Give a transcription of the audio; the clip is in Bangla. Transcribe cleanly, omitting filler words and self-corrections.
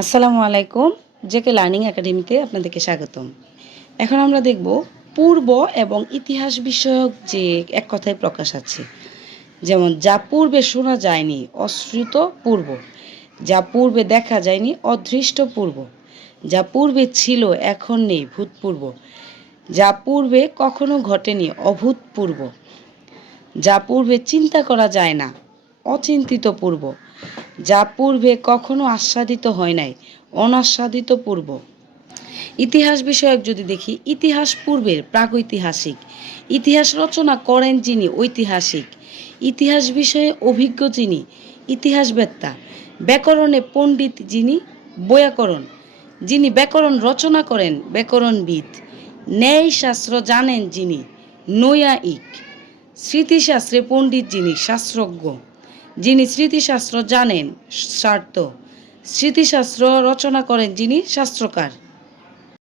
আসসালামু আলাইকুম। জেকে লার্নিং একাডেমিতে আপনাদেরকে স্বাগতম। এখন আমরা দেখব পূর্ব এবং ইতিহাস বিষয়ক যে এক কথায় প্রকাশ আছে। যেমন যা পূর্বে শোনা যায়নি অশ্রুত পূর্ব, যা পূর্বে দেখা যায়নি অদৃষ্ট পূর্ব, যা পূর্বে ছিল এখন নেই ভূতপূর্ব, যা পূর্বে কখনো ঘটেনি অভূতপূর্ব, যা পূর্বে চিন্তা করা যায় না অচিন্তিত পূর্ব, যা পূর্বে কখনো আস্বাদিত হয় নাই অনাস্বাদিত পূর্ব। ইতিহাস বিষয়ক যদি দেখি, ইতিহাস পূর্বের প্রাগৈতিহাসিক, ইতিহাস রচনা করেন যিনি ঐতিহাসিক, ইতিহাস বিষয়ে অভিজ্ঞ যিনি ইতিহাসবেত্তা, ব্যাকরণে পণ্ডিত যিনি বৈয়াকরণ, যিনি ব্যাকরণ রচনা করেন ব্যাকরণবিদ, ন্যায়শাস্ত্র জানেন যিনি নৈয়ায়িক, স্মৃতিশাস্ত্রে পণ্ডিত যিনি শাস্ত্রজ্ঞ, যিনি স্মৃতিশাস্ত্র জানেন স্বার্থ, স্মৃতিশাস্ত্র রচনা করেন যিনি শাস্ত্রকার।